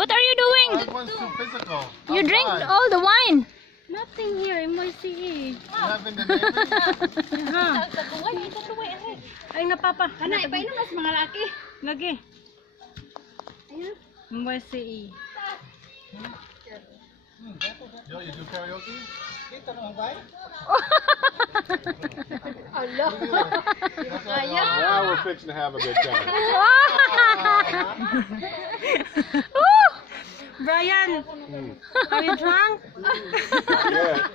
What are you doing? That one's too physical. You drink Outside. all the wine. Nothing here, MYCE. You haven't been Navy? Ay, napapa. Ana, ipainom na sa mga laki. Lagi. MYCE. Yo, you do karaoke? Now we're fixing to have a good time. Brian, are you drunk? Yeah.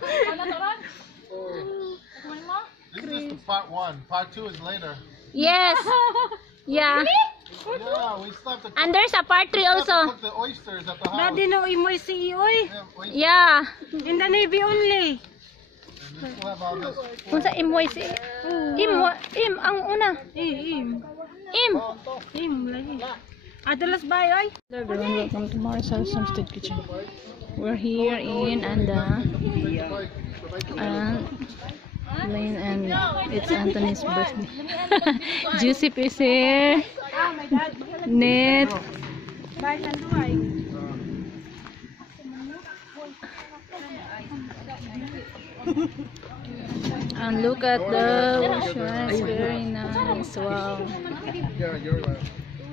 This is just part 1. Part 2 is later. Yes. Yeah. Yeah, we still have to cook, And there's a part 3 also. cook the oysters at the house. Daddy, no MYCE, oy. Yeah, oysters. Yeah. In the Navy only. And we still have all this. Kung sa MYC. Im, ang una. Im. Im. Im, lagi. Adalas ba, oy? Hello everyone, welcome to Marcel's Homestead Kitchen. We're here in Anda and Lane, and it's Anthony's birthday. Joseph is here. Ned. Bye, Sanduay. And look at the ocean, it's very nice. Wow. Yeah, you're right.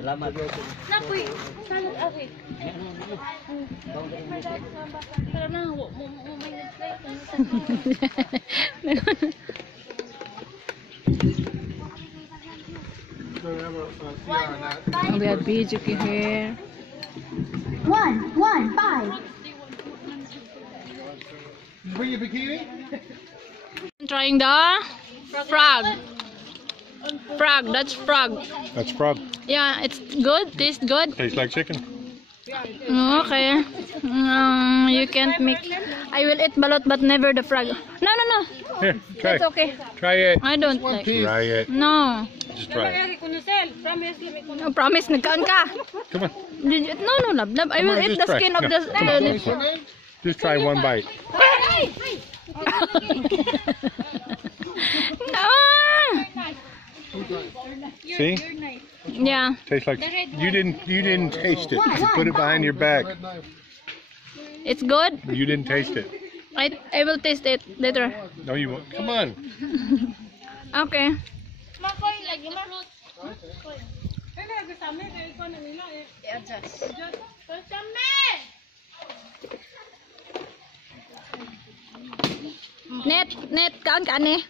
Napoy, salad awi. Pero na, mo may We have Bijuki here. 115. Bring your bikini? I'm trying the frog. Frog, that's frog. That's frog. Yeah, it's good, tastes good. Tastes like chicken. Okay. You can't mix. I will eat balot but never the frog. No, no, no. Here, try. That's okay. Try it. I don't like. Try it. No. Just try it. No, promise, nagkaan ka. Come on. No, no, love, love. I Come will on, eat just the try. skin of No, the... come on. Just try one bite. No. See? Yeah. Tastes like you didn't taste it. You put it behind your back. It's good. You didn't taste it. I will taste it later. No, you won't. Come on. Okay. Net, kaan ka ne?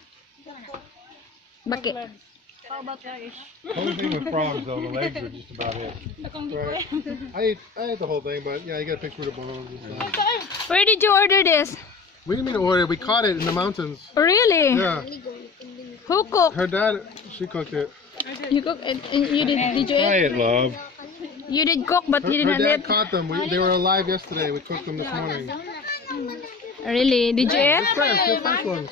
Bakit? The only thing with frogs, though, the legs are just about it. Right. I ate the whole thing, but yeah, you gotta pick through the bones and stuff. Where did you order this? We didn't mean to order it. We caught it in the mountains. Really? Yeah. Who cooked? Her dad, she cooked it. You cooked and you did you Try eat? it, love. You did cook but you Her didn't dad eat? caught them. They were alive yesterday. We cooked them this morning. Really? Did you eat? They're fresh ones.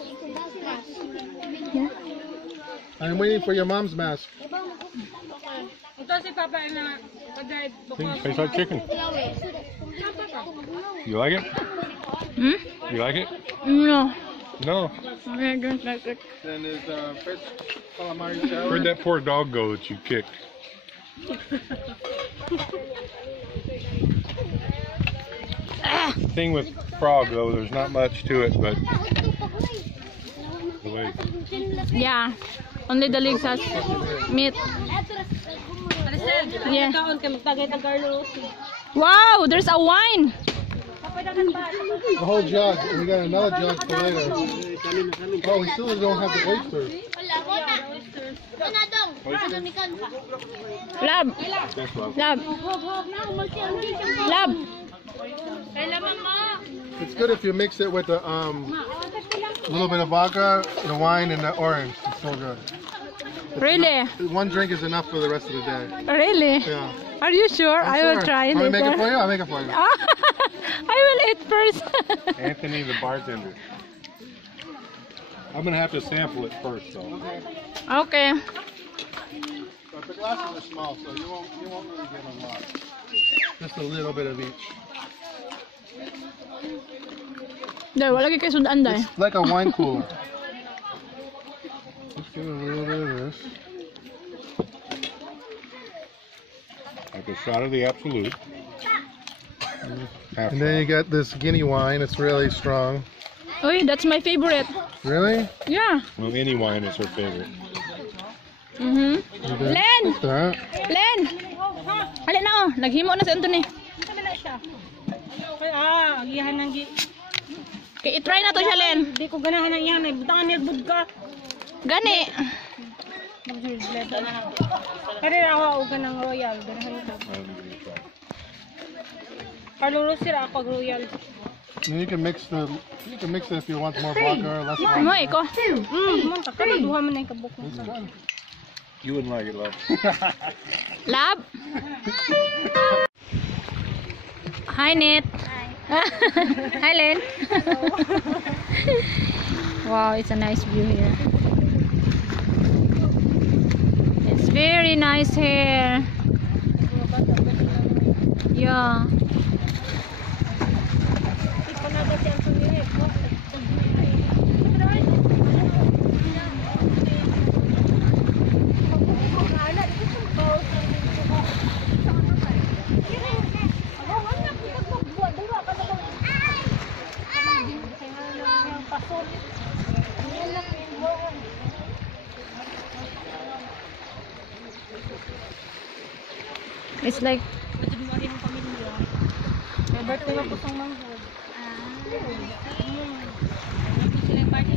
I'm waiting for your mom's mask. Tastes like chicken. You like it? Hmm? You like it? No. No. I don't like it. Then there's fish calamari salad. Where'd that poor dog go that you kicked? Thing with frog though, there's not much to it, but the leg. Yeah. Only the legs has meat. Yeah. Wow, there's a wine. The whole jug, and we got another jug for later. Oh, we still don't have the oysters. Lab. Yes, love. Lab. Lab. It's good if you mix it with the little bit of vodka, the wine, and the orange. It's so good. Really? One drink is enough for the rest of the day. Really? Yeah. Are you sure? I'm I will sure. try Want me to make it for later. you? I'll make it for you. I will eat first. Anthony, the bartender. I'm gonna have to sample it first, though. Okay. But the glasses are small, so you won't really get a lot. Just a little bit of each. Dahil wala kayo sudan dahil. It's like a wine cooler. Just get a little bit of this. Like a shot of the Absolute. And then you got this Guinea wine. It's really strong. Uy, that's my favorite. Really? Yeah. Well, any wine is her favorite. Len! That? Len! Alin na oh, naghimo na si Anthony. Kabila siya. Iyahan ng Okay, i-try na to siya, Len. Hindi ko ganahan ng iyahan. Butangan niya, budka. Gani. Kaya ako uga ng royal. Ganahan ito. Carlo sira ako royal. And you can mix it if you want more vodka or less vodka. Mo iko. Monta ka na duha man na yung kabuk mo. It's fun. You wouldn't like it, love. Lab. Hi, Nit. Hi, Len. Wow, it's a nice view here. It's very nice here. Yeah. It's like Birthday ko sa manghod. Sila yung party